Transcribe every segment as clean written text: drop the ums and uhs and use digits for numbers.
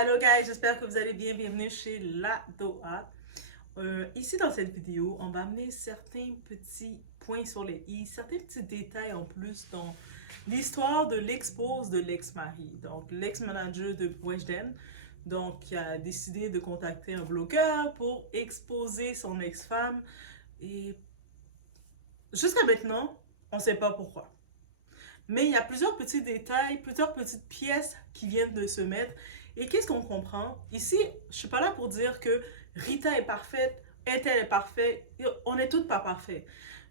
Allô guys, j'espère que vous allez bien. Bienvenue chez La Doha. Ici dans cette vidéo, on va amener certains petits points sur les i, certains petits détails en plus dans l'histoire de l'expose de l'ex-mari. Donc l'ex-manager de Weshden, donc qui a décidé de contacter un blogueur pour exposer son ex-femme. Et jusqu'à maintenant, on ne sait pas pourquoi. Mais il y a plusieurs petits détails, plusieurs petites pièces qui viennent de se mettre. Et qu'est-ce qu'on comprend? Ici, je ne suis pas là pour dire que Rita est parfaite, Ethel est parfaite, on n'est toutes pas parfaits.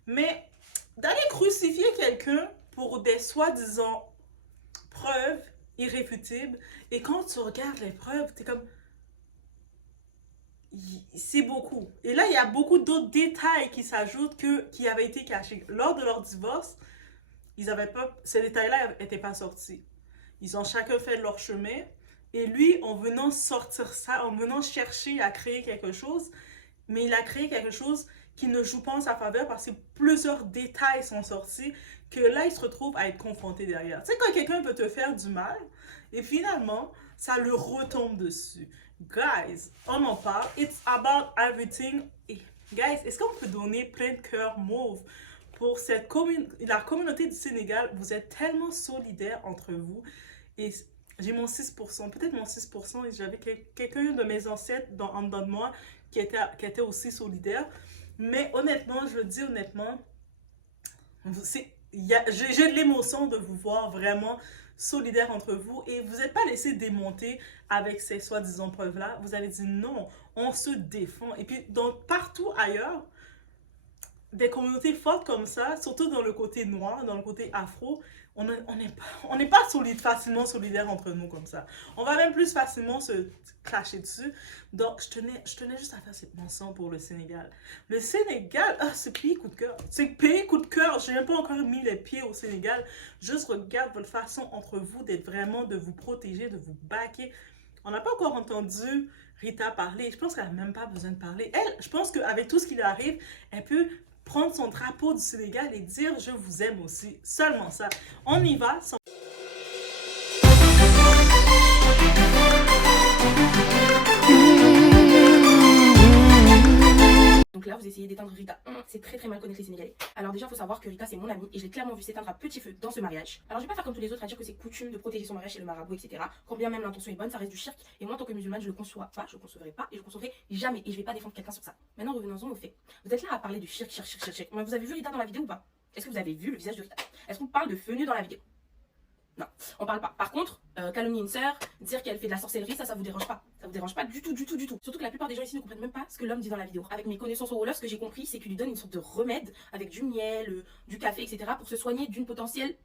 Mais d'aller crucifier quelqu'un pour des soi-disant preuves irréfutables, et quand tu regardes les preuves, tu es comme... C'est beaucoup. Et là, il y a beaucoup d'autres détails qui s'ajoutent qui avaient été cachés. Lors de leur divorce, ces détails-là n'étaient pas sortis. Ils ont chacun fait leur chemin. Et lui, en venant sortir ça, en venant chercher à créer quelque chose, mais il a créé quelque chose qui ne joue pas en sa faveur parce que plusieurs détails sont sortis que là, il se retrouve à être confronté derrière. Tu sais, quand quelqu'un peut te faire du mal, et finalement, ça le retombe dessus. Guys, on en parle. It's about everything. Et, guys, est-ce qu'on peut donner plein de cœur mauve pour la communauté du Sénégal? Vous êtes tellement solidaires entre vous. Et j'ai mon 6%, peut-être mon 6%, et j'avais quelqu'un de mes ancêtres en dedans de moi qui était aussi solidaire. Mais honnêtement, je le dis honnêtement, j'ai de l'émotion de vous voir vraiment solidaire entre vous et vous n'êtes pas laissé démonter avec ces soi-disant preuves-là. Vous avez dit non, on se défend. Et puis, partout ailleurs, des communautés fortes comme ça, surtout dans le côté noir, dans le côté afro, on n'est pas facilement solidaires entre nous comme ça. On va même plus facilement se clasher dessus. Donc, je tenais juste à faire cette mention pour le Sénégal. Le Sénégal, ce pays coup de cœur. Ce pays coup de cœur. Je n'ai pas encore mis les pieds au Sénégal. Juste regarde votre façon entre vous d'être vraiment, de vous protéger, de vous baquer. On n'a pas encore entendu Rita parler. Je pense qu'elle n'a même pas besoin de parler. Elle, je pense qu'avec tout ce qui lui arrive, elle peut prendre son drapeau du Sénégal et dire je vous aime aussi. Seulement ça. On y va. Donc là, vous essayez d'éteindre Rita. C'est très très mal connaître les Sénégalais. Alors déjà, il faut savoir que Rita, c'est mon amie et je l'ai clairement vu s'éteindre à petit feu dans ce mariage. Alors je vais pas faire comme tous les autres à dire que c'est coutume de protéger son mariage chez le marabout, etc. Quand bien même l'intention est bonne, ça reste du shirk. Et moi, en tant que musulmane, je le conçois pas, je le concevrai pas et je le concevrai jamais. Et je vais pas défendre quelqu'un sur ça. Maintenant, revenons-en aux faits. Vous êtes là à parler de shirk. Vous avez vu Rita dans la vidéo ou pas? Est-ce que vous avez vu le visage de Rita? Est-ce qu'on parle de feu nu dans la vidéo? Non, on parle pas. Par contre, calomnier une sœur, dire qu'elle fait de la sorcellerie, ça vous dérange pas. Ça vous dérange pas du tout. Surtout que la plupart des gens ici ne comprennent même pas ce que l'homme dit dans la vidéo. Avec mes connaissances au Wolof, ce que j'ai compris, c'est qu'il lui donne une sorte de remède avec du miel, du café, etc. pour se soigner d'une potentielle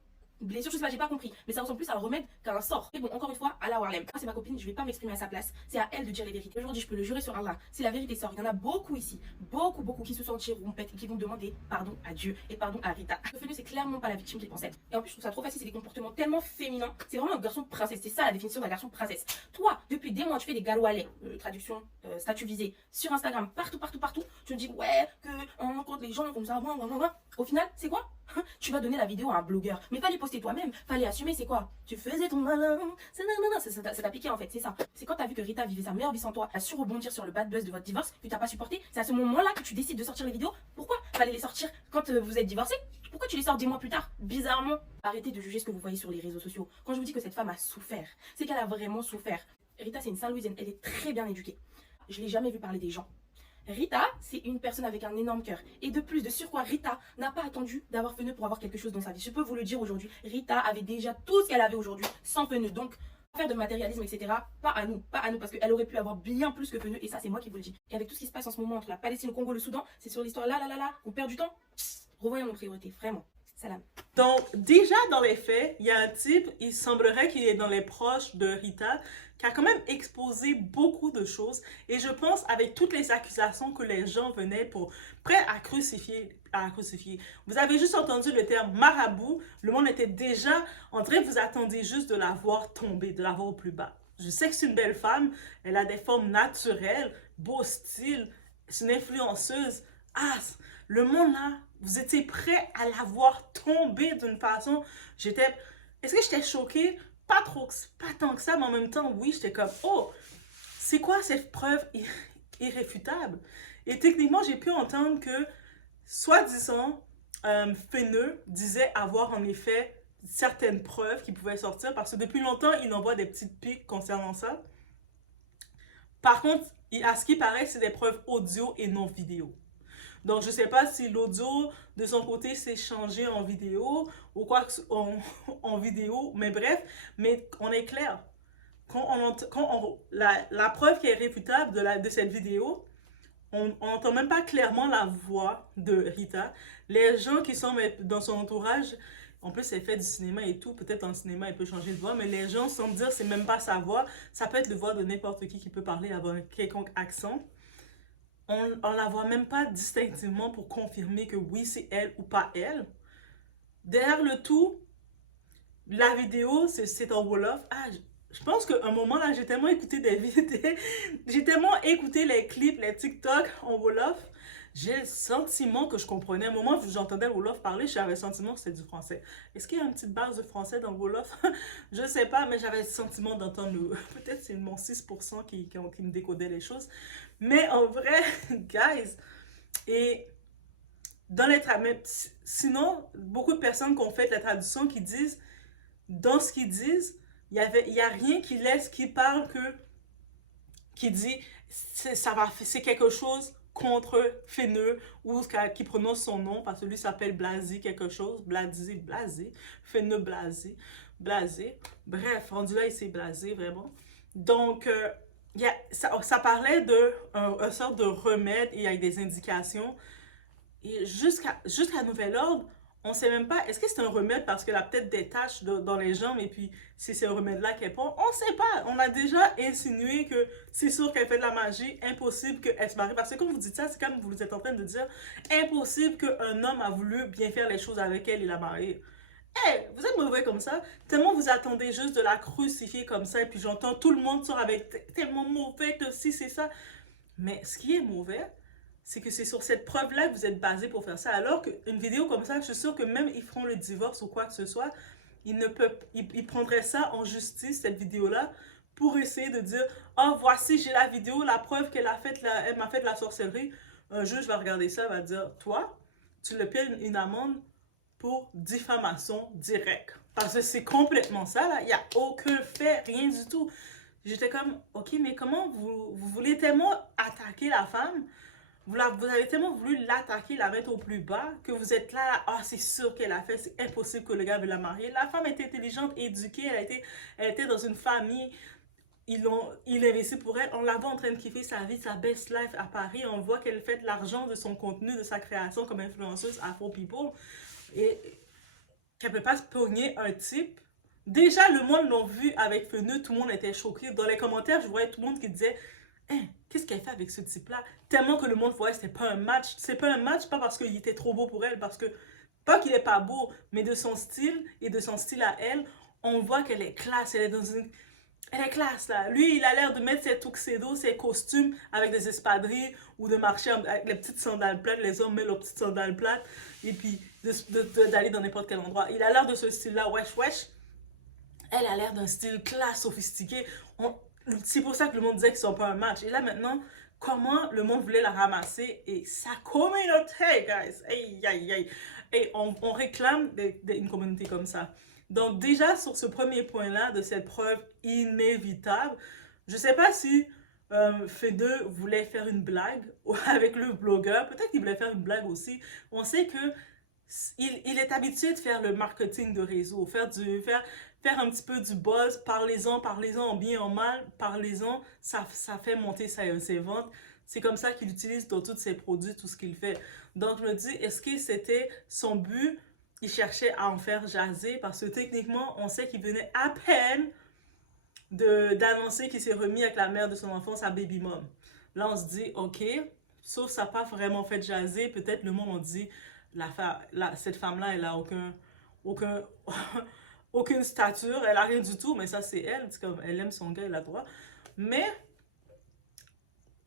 blessure. Je sais pas, j'ai pas compris. Mais ça ressemble plus à un remède qu'à un sort. Et bon, encore une fois, Allah Warlem. C'est ma copine, je vais pas m'exprimer à sa place. C'est à elle de dire les vérités. Aujourd'hui, je peux le jurer sur Allah. Si la vérité sort, il y en a beaucoup ici, beaucoup qui se sentiront bêtes et qui vont demander pardon à Dieu et pardon à Rita. Le fenu, c'est clairement pas la victime qu'il pense être. Et en plus, je trouve ça trop facile, c'est des comportements tellement féminins. C'est vraiment un garçon princesse. C'est ça la définition d'un garçon princesse. Toi, depuis des mois, tu fais des galoualais, traduction, statut visé, sur Instagram, partout. Tu me dis, ouais, que on rencontre les gens comme ça, Au final, c'est quoi? Tu vas donner la vidéo à un blogueur. Mais fallait poster toi-même, fallait assumer, c'est quoi? Tu faisais ton malin. Ça t'a piqué en fait, c'est ça. C'est quand t'as vu que Rita vivait sa meilleure vie sans toi, a su rebondir sur le bad buzz de votre divorce, que t'as pas supporté. C'est à ce moment-là que tu décides de sortir les vidéos. Pourquoi fallait les sortir quand vous êtes divorcés? Pourquoi tu les sors des mois plus tard? Bizarrement. Arrêtez de juger ce que vous voyez sur les réseaux sociaux. Quand je vous dis que cette femme a souffert, c'est qu'elle a vraiment souffert. Rita, c'est une Saint-Louisienne, elle est très bien éduquée. Je l'ai jamais vu parler des gens. Rita, c'est une personne avec un énorme cœur. Et de plus, de surcroît, Rita n'a pas attendu d'avoir Feneu pour avoir quelque chose dans sa vie. Je peux vous le dire aujourd'hui, Rita avait déjà tout ce qu'elle avait aujourd'hui sans Feneu. Donc, faire de matérialisme, etc., pas à nous, parce qu'elle aurait pu avoir bien plus que Feneu, et ça, c'est moi qui vous le dis. Et avec tout ce qui se passe en ce moment entre la Palestine, le Congo, le Soudan, c'est sur l'histoire là, on perd du temps. Revoyons nos priorités, vraiment. Salam. Donc, déjà dans les faits, il y a un type, il semblerait qu'il est dans les proches de Rita, qui a quand même exposé beaucoup de choses. Et je pense, avec toutes les accusations que les gens venaient prêts à crucifier. Vous avez juste entendu le terme marabout. Le monde était déjà en train, vous attendez juste de la voir tomber, de la voir au plus bas. Je sais que c'est une belle femme, elle a des formes naturelles, beau style, c'est une influenceuse. Ah, le monde là, vous étiez prêts à la voir tomber d'une façon. Est-ce que j'étais choquée? pas tant que ça, mais en même temps, oui, j'étais comme, oh, c'est quoi cette preuve irréfutable? Et techniquement, j'ai pu entendre que, soi-disant, Feneux disait avoir en effet certaines preuves qui pouvaient sortir parce que depuis longtemps, il envoie des petites piques concernant ça. Par contre, à ce qui paraît, c'est des preuves audio et non vidéo. Donc, je ne sais pas si l'audio de son côté s'est changé en vidéo ou quoi en vidéo, mais bref, mais on est clair. La preuve qui est réfutable de cette vidéo, on n'entend même pas clairement la voix de Rita. Les gens qui sont dans son entourage, en plus elle fait du cinéma et tout, peut-être dans le cinéma elle peut changer de voix, mais les gens semblent dire que c'est même pas sa voix, ça peut être la voix de n'importe qui peut parler avec un quelconque accent. On la voit même pas distinctivement pour confirmer que oui c'est elle ou pas elle. Derrière le tout, la vidéo c'est en Wolof. Ah, je pense qu'à un moment là, j'ai tellement écouté des vidéos, j'ai tellement écouté les clips, les TikTok en Wolof, j'ai le sentiment que je comprenais. À un moment, j'entendais le Wolof parler, j'avais le sentiment que c'était du français. Est-ce qu'il y a une petite base de français dans le Wolof? Je sais pas, mais j'avais le sentiment d'entendre peut-être c'est mon 6% qui me décodait les choses. Mais en vrai, guys, et dans les sinon, beaucoup de personnes qui ont fait la traduction qui disent, dans ce qu'ils disent, il y a rien qui parle qui dit c'est quelque chose contre Feneux ou qui prononce son nom parce que lui s'appelle Blasé quelque chose, Blasé, Feneux Blasé. Bref, rendu là il s'est blasé vraiment. Donc ça parlait de un sorte de remède et avec des indications et jusqu'à nouvel ordre, on sait même pas, est-ce que c'est un remède parce qu'elle a peut-être des taches dans les jambes et puis si c'est un remède-là qu'elle prend, on sait pas. On a déjà insinué que c'est sûr qu'elle fait de la magie, impossible qu'elle se marie. Parce que quand vous dites ça, c'est comme vous êtes en train de dire, impossible qu'un homme a voulu bien faire les choses avec elle et la marier. Hey, vous êtes mauvais comme ça, tellement vous attendez juste de la crucifier comme ça et puis j'entends tout le monde sort avec tellement mauvais que si c'est ça. Mais ce qui est mauvais, c'est que c'est sur cette preuve-là que vous êtes basé pour faire ça. Alors qu'une vidéo comme ça, je suis sûre que même ils feront le divorce ou quoi que ce soit, ils prendraient ça en justice, cette vidéo-là, pour essayer de dire, oh, voici, j'ai la vidéo, la preuve qu'elle a fait, elle m'a fait de la sorcellerie. Un juge va regarder ça, va dire, toi, tu le payes une amende pour diffamation directe. Parce que c'est complètement ça, là. Il n'y a aucun fait, rien du tout. J'étais comme, ok, mais comment vous voulez tellement attaquer la femme? Vous avez tellement voulu l'attaquer, la mettre au plus bas, que vous êtes là, ah, c'est sûr qu'elle a fait, c'est impossible que le gars veut la marier. La femme était intelligente, éduquée, elle était dans une famille, il investit pour elle, on la voit en train de kiffer sa vie, sa best life à Paris, on voit qu'elle fait de l'argent de son contenu, de sa création comme influenceuse Afro People, et qu'elle peut pas se pogner un type. Déjà, le monde l'ont vu avec Feneux, tout le monde était choqué. Dans les commentaires, je voyais tout le monde qui disait hein, qu'est-ce qu'elle fait avec ce type-là? Tellement que le monde voyait que c'était pas un match. C'est pas un match, pas parce qu'il était trop beau pour elle, parce que, pas qu'il est pas beau, mais de son style et de son style à elle, on voit qu'elle est classe, elle est classe là. Lui, il a l'air de mettre ses tuxedos, ses costumes avec des espadrilles ou de marcher avec les petites sandales plates. Les hommes mettent leurs petites sandales plates et puis d'aller dans n'importe quel endroit. Il a l'air de ce style-là, wesh wesh. Elle a l'air d'un style classe, sophistiqué. C'est pour ça que le monde disait qu'ils sont pas un match. Et là maintenant, comment le monde voulait la ramasser et sa communauté, guys. Aïe, aïe, aïe. Et on réclame une communauté comme ça. Donc déjà, sur ce premier point-là, de cette preuve inévitable, je sais pas si Fedeux voulait faire une blague avec le blogueur. Peut-être qu'il voulait faire une blague aussi. On sait que il est habitué de faire le marketing de réseau, faire un petit peu du buzz, parlez-en en bien, en mal, parlez-en, ça fait monter ses ventes. C'est comme ça qu'il utilise dans tous ses produits, tout ce qu'il fait. Donc je me dis, est-ce que c'était son but? Il cherchait à en faire jaser parce que techniquement, on sait qu'il venait à peine d'annoncer qu'il s'est remis avec la mère de son enfant, sa baby mom. Là, on se dit, ok, sauf ça n'a pas vraiment fait jaser, peut-être le monde, on dit, cette femme-là, elle n'a aucun aucune stature, elle a rien du tout, mais ça c'est elle, c'est comme elle aime son gars, elle a droit. Mais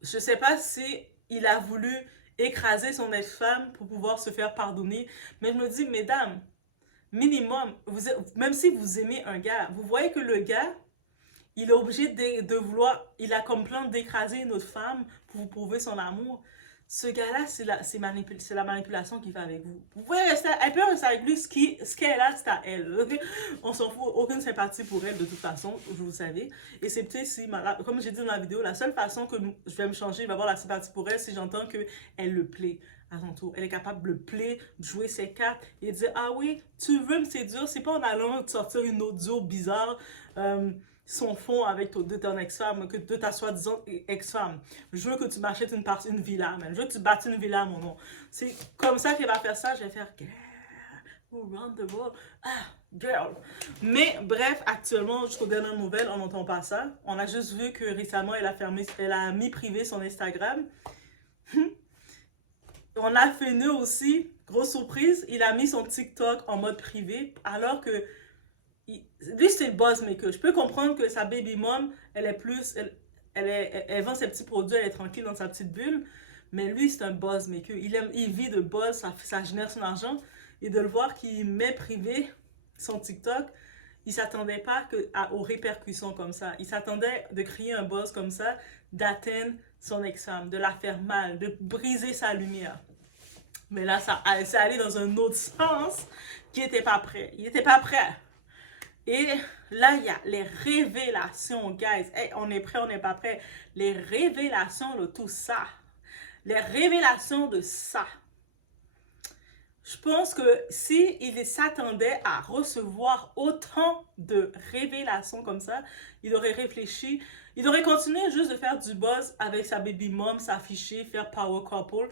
je sais pas si il a voulu écraser son ex-femme pour pouvoir se faire pardonner, mais je me dis, mesdames, minimum, même si vous aimez un gars, vous voyez que le gars, il est obligé de vouloir, il a comme plan d'écraser une autre femme pour vous prouver son amour. Ce gars-là, c'est la manipulation qu'il fait avec vous. Vous pouvez rester, elle peut rester avec lui, ce qu'elle a, c'est à elle. Okay? On s'en fout, aucune sympathie pour elle de toute façon, vous le savez. Et c'est peut-être si, comme j'ai dit dans la vidéo, la seule façon que je vais me changer, il va avoir la sympathie pour elle, si j'entends qu'elle le plaît à son tour. Elle est capable de le play, de jouer ses cartes et de dire, ah oui, tu veux me séduire, c'est pas en allant te sortir une audio bizarre, son fond avec de ton ex-femme, de ta soi-disant ex-femme. Je veux que tu m'achètes une villa, man. Je veux que tu bâtis une villa à mon nom. C'est comme ça qu'elle va faire ça. Je vais faire, girl, round the world. Ah, girl. Mais bref, actuellement, jusqu'aux dernières nouvelles, on n'entend pas ça. On a juste vu que récemment, elle a mis privé son Instagram. On a fait nœud aussi, grosse surprise, il a mis son TikTok en mode privé, alors que lui, c'est le boss maker. Je peux comprendre que sa baby mom, elle est plus. Elle vend ses petits produits, elle est tranquille dans sa petite bulle. Mais lui, c'est un boss maker. Il vit de boss, ça génère son argent. Et de le voir qu'il met privé son TikTok, il s'attendait pas aux répercussions comme ça. Il s'attendait de créer un buzz comme ça, d'atteindre son ex-femme, de la faire mal, de briser sa lumière. Mais là, c'est allé dans un autre sens qui n'était pas prêt. Il n'était pas prêt. Et là, il y a les révélations, guys. Hey, on est prêt, on n'est pas prêt. Les révélations de tout ça. Les révélations de ça. Je pense que si il s'attendait à recevoir autant de révélations comme ça, il aurait réfléchi. Il aurait continué juste de faire du buzz avec sa baby mom, s'afficher, faire power couple.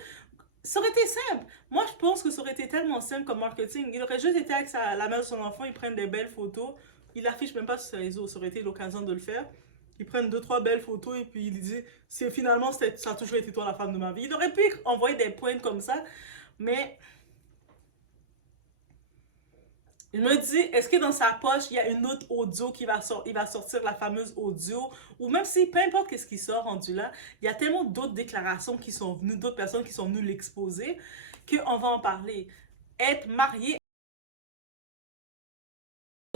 Ça aurait été simple. Moi, je pense que ça aurait été tellement simple comme marketing. Il aurait juste été avec la mère de son enfant, ils prennent des belles photos. Il l'affiche même pas sur ses réseaux. Ça aurait été l'occasion de le faire. Ils prennent 2-3 belles photos et puis il dit finalement, ça a toujours été toi la femme de ma vie. Il aurait pu envoyer des points comme ça. Mais je me dis, est-ce que dans sa poche, il y a une autre audio il va sortir la fameuse audio, ou même si, peu importe qu'est-ce qui sort rendu là, il y a tellement d'autres déclarations qui sont venues, d'autres personnes qui sont venues l'exposer, qu'on va en parler. Être marié,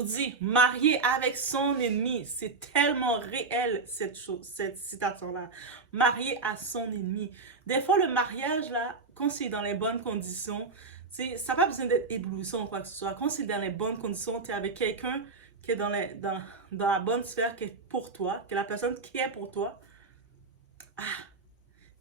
dit marié avec son ennemi, c'est tellement réel cette citation-là. Marié à son ennemi. Des fois, le mariage, là, quand c'est dans les bonnes conditions, ça n'a pas besoin d'être éblouissant ou quoi que ce soit. Quand c'est dans les bonnes conditions, tu es avec quelqu'un qui est dans la bonne sphère, qui est pour toi, qui est la personne qui est pour toi. Ah,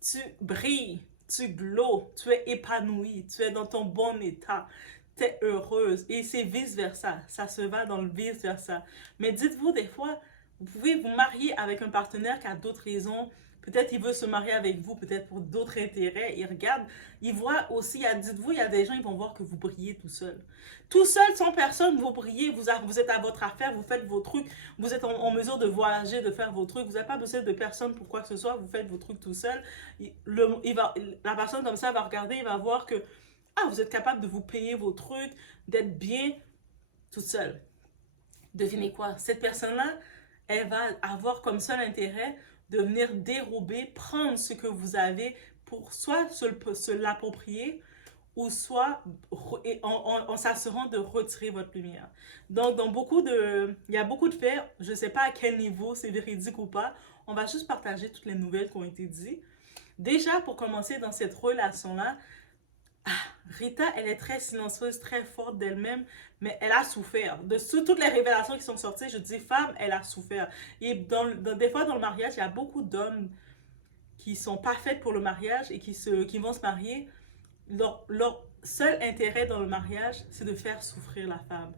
tu brilles, tu glows, tu es épanoui, tu es dans ton bon état, tu es heureuse. Et c'est vice-versa. Ça se va dans le vice-versa. Mais dites-vous, des fois, vous pouvez vous marier avec un partenaire qui a d'autres raisons. Peut-être il veut se marier avec vous, peut-être pour d'autres intérêts. Il regarde, il voit aussi, dites-vous, il y a des gens, ils vont voir que vous brillez tout seul. Tout seul, sans personne, vous brillez, vous êtes à votre affaire, vous faites vos trucs, vous êtes en mesure de voyager, de faire vos trucs, vous n'avez pas besoin de personne pour quoi que ce soit, vous faites vos trucs tout seul. La personne comme ça va regarder, il va voir que, vous êtes capable de vous payer vos trucs, d'être bien toute seule. Devinez quoi? Cette personne-là, elle va avoir comme seul intérêt de venir dérober, prendre ce que vous avez pour soit se l'approprier ou soit en s'assurant de retirer votre lumière. Donc, il y a beaucoup de faits, je ne sais pas à quel niveau c'est véridique ou pas, on va juste partager toutes les nouvelles qui ont été dites. Déjà, pour commencer dans cette relation-là, Rita, elle est très silencieuse, très forte d'elle-même, mais elle a souffert. De toutes les révélations qui sont sorties, je dis femme, elle a souffert. Et des fois dans le mariage, il y a beaucoup d'hommes qui sont pas faits pour le mariage et qui vont se marier. Leur seul intérêt dans le mariage, c'est de faire souffrir la femme.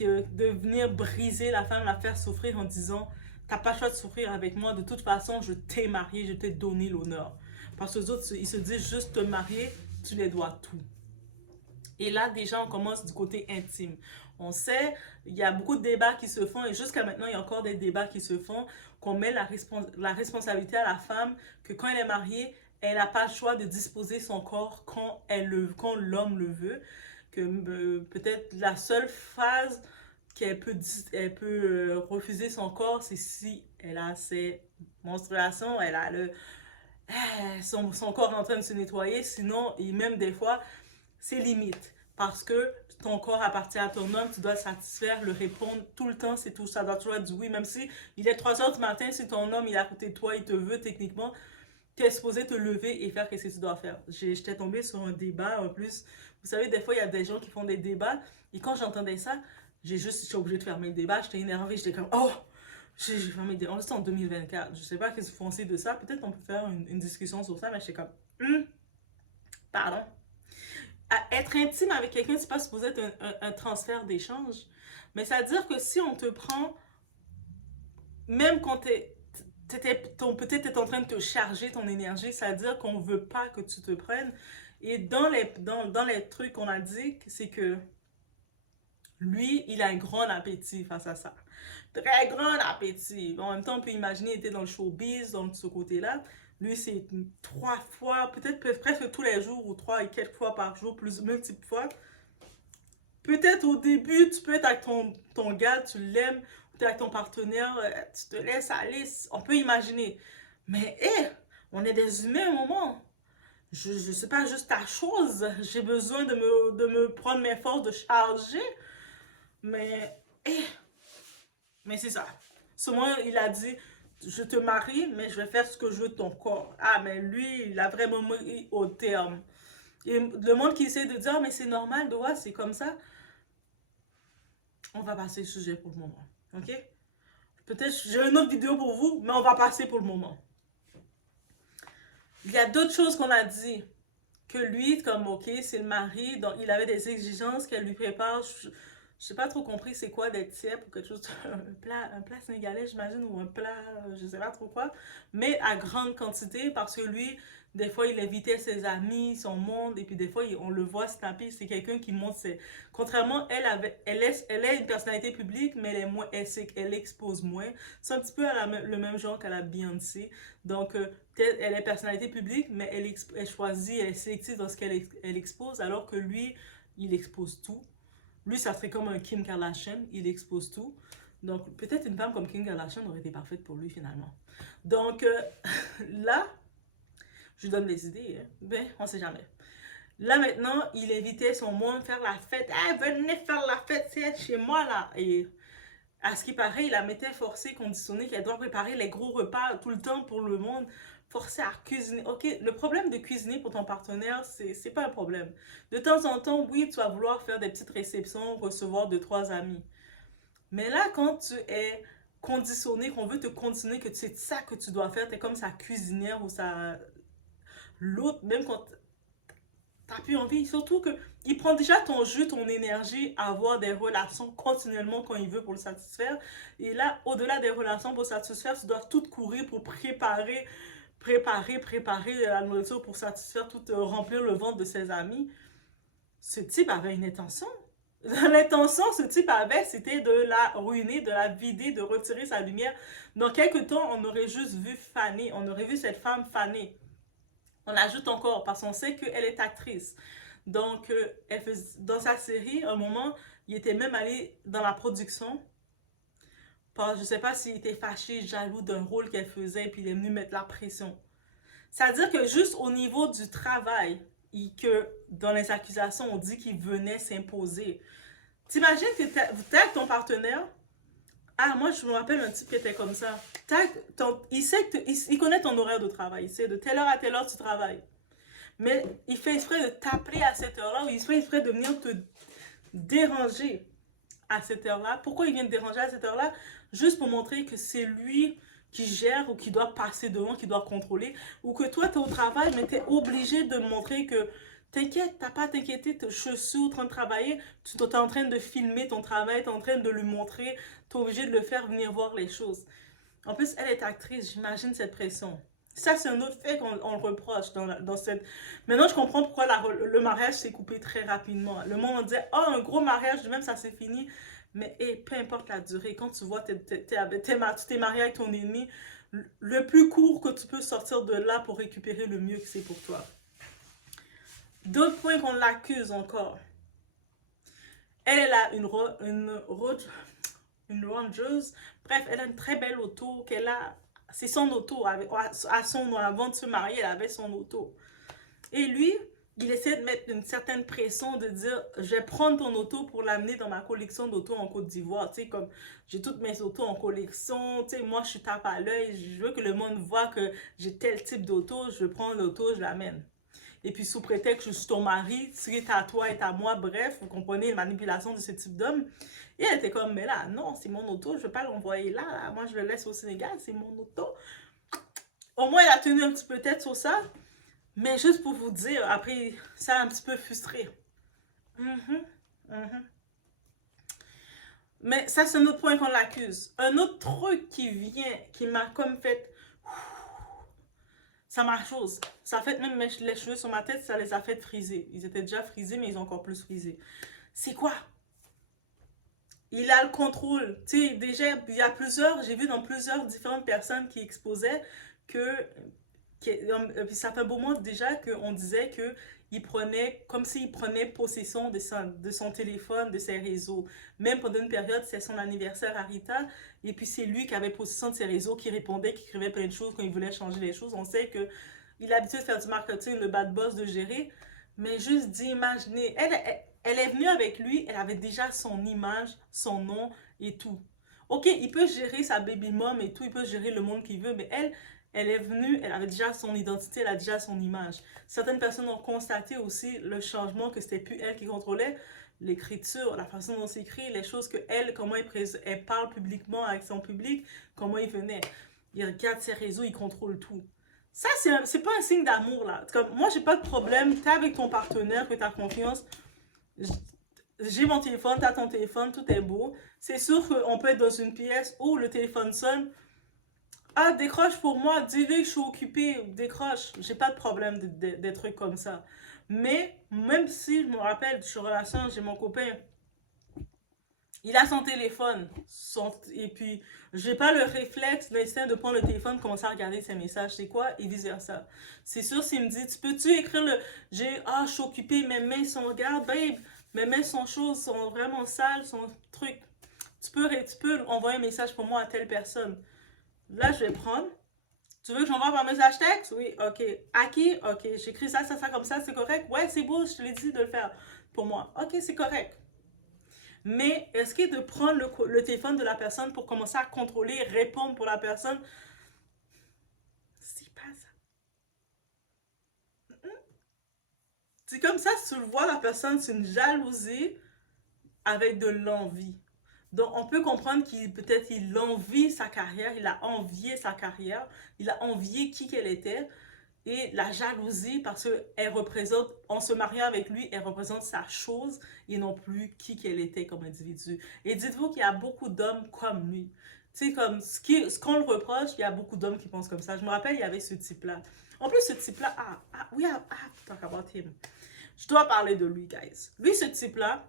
De venir briser la femme, la faire souffrir en disant t'as pas le choix de souffrir avec moi, de toute façon, je t'ai marié, je t'ai donné l'honneur. Parce que les autres, ils se disent juste te marier, tu les dois tout. Et là, déjà, on commence du côté intime. On sait, il y a beaucoup de débats qui se font, et jusqu'à maintenant, il y a encore des débats qui se font, qu'on met la responsabilité à la femme, que quand elle est mariée, elle n'a pas le choix de disposer son corps quand l'homme le veut, que peut-être la seule phase qu'elle peut refuser son corps, c'est si elle a ses menstruations, elle a son corps en train de se nettoyer, sinon, et même des fois, c'est limite. parce que ton corps appartient à ton homme, tu dois le satisfaire, le répondre tout le temps, c'est tout, ça doit toujours être du oui, même si il est 3 heures du matin, si ton homme il est à côté de toi, il te veut techniquement, tu es supposé te lever et faire ce que tu dois faire. J'étais tombée sur un débat en plus. Vous savez, des fois, il y a des gens qui font des débats et quand j'entendais ça, j'étais obligée de fermer le débat, j'étais énervée, j'étais comme, oh, j'ai fermé le débat. On est en 2024, je sais pas qu'est-ce qu'ils font de ça, peut-être on peut faire une discussion sur ça, mais j'étais comme, pardon. Être intime avec quelqu'un, c'est pas supposé être un transfert d'échange, mais ça veut dire que si on te prend, même quand peut-être t'es en train de te charger ton énergie, ça veut dire qu'on veut pas que tu te prennes. Et dans les trucs qu'on a dit, c'est que lui, il a un grand appétit face à ça. Très grand appétit. En même temps, on peut imaginer, il était dans le showbiz, dans ce côté-là. Lui, c'est 3 fois, peut-être presque tous les jours, ou 3 et quelques fois par jour, plus multiples fois. Peut-être au début, tu peux être avec ton gars, tu l'aimes, ou tu es avec ton partenaire, tu te laisses aller, on peut imaginer. Mais, on est des humains au moment. Je ne sais pas juste ta chose. J'ai besoin de me prendre mes forces, de charger. Mais, mais c'est ça. Souvent, il a dit, je te marie, mais je vais faire ce que je veux de ton corps. Ah, mais lui, il a vraiment mis au terme. Et le monde qui essaie de dire, mais c'est normal, de voir, c'est comme ça. On va passer le sujet pour le moment. OK? Peut-être j'ai une autre vidéo pour vous, mais on va passer pour le moment. Il y a d'autres choses qu'on a dit. Que lui, comme, OK, c'est le mari, donc il avait des exigences qu'elle lui prépare. Je n'ai pas trop compris c'est quoi d'être tiers ou quelque chose, un plat sénégalais, j'imagine, ou un plat, je ne sais pas trop quoi, mais à grande quantité parce que lui, des fois, il invitait ses amis, son monde, et puis des fois, on le voit snapper, c'est quelqu'un qui montre ses... Contrairement, elle est une personnalité publique, mais elle est moins, elle expose moins. C'est un petit peu le même genre qu'à la Beyoncé. Donc, peut-être elle est personnalité publique, mais elle choisit, elle est sélective dans ce qu'elle expose, alors que lui, il expose tout. Lui, ça serait comme un Kim Kardashian, il expose tout. Donc, peut-être une femme comme Kim Kardashian aurait été parfaite pour lui, finalement. Donc, là, je lui donne des idées, hein. Ben, on sait jamais. Là, maintenant, il invitait son monde faire la fête. Hey, venez faire la fête, c'est chez moi, là. Et à ce qui paraît, il la mettait forcée, conditionnée, qu'elle doit préparer les gros repas tout le temps pour le monde. Forcée à cuisiner. OK, le problème de cuisiner pour ton partenaire, c'est pas un problème. De temps en temps, oui, tu vas vouloir faire des petites réceptions, recevoir 2, 3 amis. Mais là, quand tu es conditionné, qu'on veut te conditionner, que c'est ça que tu dois faire, tu es comme sa cuisinière ou sa... L'autre, même quand t'as plus envie. Surtout que il prend déjà ton jus, ton énergie à avoir des relations continuellement quand il veut pour le satisfaire. Et là, au-delà des relations pour le satisfaire, tu dois tout courir pour préparer la nourriture pour satisfaire, tout remplir le ventre de ses amis. Ce type avait une intention. L'intention, ce type avait, c'était de la ruiner, de la vider, de retirer sa lumière. Dans quelques temps, on aurait juste vu faner, on aurait vu cette femme faner. On ajoute encore parce qu'on sait qu'elle est actrice. Donc, dans sa série, à un moment, il était même allé dans la production. Je ne sais pas s'il était fâché, jaloux d'un rôle qu'elle faisait, puis il est venu mettre la pression. C'est-à-dire que juste au niveau du travail, que dans les accusations, on dit qu'il venait s'imposer. T'imagines que t'es avec ton partenaire. Ah, moi, je me rappelle un type qui était comme ça. Il connaît ton horaire de travail. Il sait de telle heure à telle heure tu travailles. Mais il fait exprès de t'appeler à cette heure-là ou il fait exprès de venir te déranger à cette heure-là. Pourquoi il vient te déranger à cette heure-là? Juste pour montrer que c'est lui qui gère ou qui doit passer devant, qui doit contrôler. Ou que toi, tu es au travail, mais tu es obligé de montrer que t'inquiète, t'as pas à t'inquiéter, je suis en train de travailler, tu es en train de filmer ton travail, tu es en train de lui montrer, tu es obligé de le faire venir voir les choses. En plus, elle est actrice, j'imagine cette pression. Ça, c'est un autre fait qu'on le reproche dans cette... Maintenant, je comprends pourquoi le mariage s'est coupé très rapidement. Le monde disait, oh, un gros mariage, même ça c'est fini. Mais peu importe la durée, quand tu vois, tu t'es marié avec ton ennemi, le plus court que tu peux sortir de là pour récupérer le mieux que c'est pour toi. D'autres points qu'on l'accuse encore. Elle a une rangeuse. Bref, elle a une très belle auto qu'elle a. C'est son auto. À son nom, avant de se marier, elle avait son auto. Et lui, il essaie de mettre une certaine pression, de dire, je vais prendre ton auto pour l'amener dans ma collection d'autos en Côte d'Ivoire. Tu sais, comme j'ai toutes mes autos en collection, tu sais, moi je suis tape à l'œil, je veux que le monde voit que j'ai tel type d'auto, je prends l'auto, je l'amène. Et puis sous prétexte que je suis ton mari, c'est à toi et à moi, bref, vous comprenez la manipulation de ce type d'homme. Et elle était comme, mais là, non, c'est mon auto, je ne vais pas l'envoyer là, là, moi je le laisse au Sénégal, c'est mon auto. Au moins, elle a tenu un petit peu tête sur ça. Mais juste pour vous dire, après, ça a un petit peu frustré. Mhm, mhm. Mais ça, c'est un autre point qu'on l'accuse. Un autre truc qui vient, qui m'a comme fait... Ça m'a chose. Ça a fait même les cheveux sur ma tête, ça les a fait friser. Ils étaient déjà frisés, mais ils ont encore plus frisé. C'est quoi? Il a le contrôle. Tu sais, déjà, il y a plusieurs... J'ai vu dans plusieurs différentes personnes qui exposaient que puis ça fait un beau moment déjà qu'on disait que il prenait, comme s'il prenait possession de son téléphone, de ses réseaux. Même pendant une période, c'est son anniversaire à Rita, et puis c'est lui qui avait possession de ses réseaux, qui répondait, qui écrivait plein de choses quand il voulait changer les choses. On sait que il a l'habitude de faire du marketing, le bad boss, de gérer, mais juste d'imaginer. Elle est venue avec lui, elle avait déjà son image, son nom et tout. Ok, il peut gérer sa baby mom et tout, il peut gérer le monde qu'il veut, mais elle est venue, elle avait déjà son identité, elle a déjà son image. Certaines personnes ont constaté aussi le changement, que c'était plus elle qui contrôlait l'écriture, la façon dont c'est écrit, les choses que elle, comment elle parle publiquement avec son public, comment il venait. Il regarde ses réseaux, il contrôle tout. Ça, c'est pas un signe d'amour, là. Comme, moi, j'ai pas de problème. T'es avec ton partenaire, que t'as confiance. J'ai mon téléphone, t'as ton téléphone, tout est beau. C'est sûr qu'on peut être dans une pièce où le téléphone sonne. Ah, décroche pour moi, dis-lui que je suis occupée, décroche. J'ai pas de problème des trucs comme ça. Mais même si je me rappelle, je suis en relation, j'ai mon copain, il a son téléphone. Et puis, j'ai pas le réflexe, l'instinct de prendre le téléphone, commencer à regarder ses messages. C'est quoi? Et vice-versa. C'est sûr, s'il me dit, tu peux-tu écrire le. Je suis occupée, mes mains sont. Regarde, babe, mes mains sont chaudes, sont vraiment sales, sont trucs. Tu peux envoyer un message pour moi à telle personne. Là, je vais prendre. Tu veux que j'envoie par message texte? Oui, ok. À qui? Ok, j'écris ça, comme ça, c'est correct? Ouais, c'est beau, je te l'ai dit de le faire pour moi. Ok, c'est correct. Mais est-ce que de prendre le téléphone de la personne pour commencer à contrôler, répondre pour la personne, c'est pas ça. C'est comme ça, si tu le vois, la personne, c'est une jalousie avec de l'envie. Donc, on peut comprendre qu'il peut-être il envie sa carrière, il a envié sa carrière, il a envié qui qu'elle était, et la jalousie parce qu'elle représente, en se mariant avec lui, elle représente sa chose et non plus qui qu'elle était comme individu. Et dites-vous qu'il y a beaucoup d'hommes comme lui. Tu sais, comme ce qu'on le reproche, il y a beaucoup d'hommes qui pensent comme ça. Je me rappelle, il y avait ce type-là. En plus, ce type-là, talk about him. Je dois parler de lui, guys. Lui, ce type-là,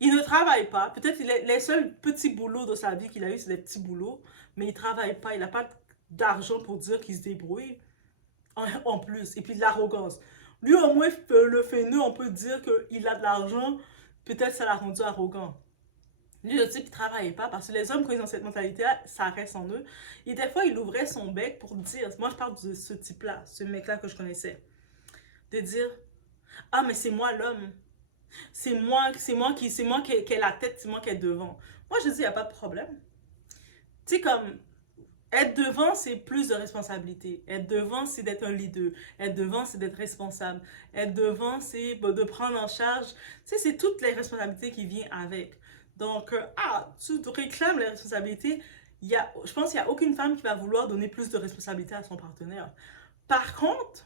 il ne travaille pas. Peut-être les seuls petits boulots de sa vie qu'il a eu, c'est des petits boulots. Mais il ne travaille pas. Il n'a pas d'argent pour dire qu'il se débrouille. En plus. Et puis de l'arrogance. Lui, au moins, le fainéant, on peut dire qu'il a de l'argent. Peut-être ça l'a rendu arrogant. Lui, le type, il ne travaillait pas. Parce que les hommes, quand ils ont cette mentalité-là, ça reste en eux. Et des fois, il ouvrait son bec pour dire. Moi, je parle de ce type-là. Ce mec-là que je connaissais. De dire, ah, mais c'est moi l'homme. C'est moi qui ai la tête, c'est moi qui est devant. Moi, je dis, il n'y a pas de problème. Tu sais, comme, être devant, c'est plus de responsabilité. Être devant, c'est d'être un leader. Être devant, c'est d'être responsable. Être devant, c'est de prendre en charge. Tu sais, c'est toutes les responsabilités qui viennent avec. Donc, tu réclames les responsabilités. Je pense qu'il n'y a aucune femme qui va vouloir donner plus de responsabilités à son partenaire. Par contre,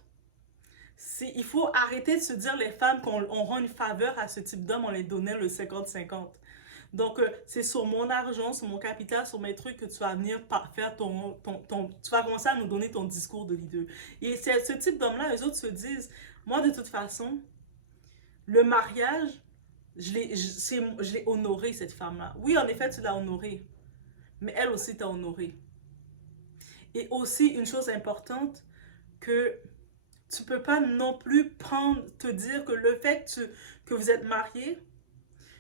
il faut arrêter de se dire les femmes qu'on rend une faveur à ce type d'homme en les donnant le 50-50. Donc, c'est sur mon argent, sur mon capital, sur mes trucs que tu vas venir faire tu vas commencer à nous donner ton discours de leader. Et c'est ce type d'homme-là, les autres se disent, moi, de toute façon, le mariage, je l'ai honoré, cette femme-là. Oui, en effet, tu l'as honorée. Mais elle aussi t'a honoré. Et aussi, une chose importante, que tu peux pas non plus te dire que le fait que vous êtes mariés,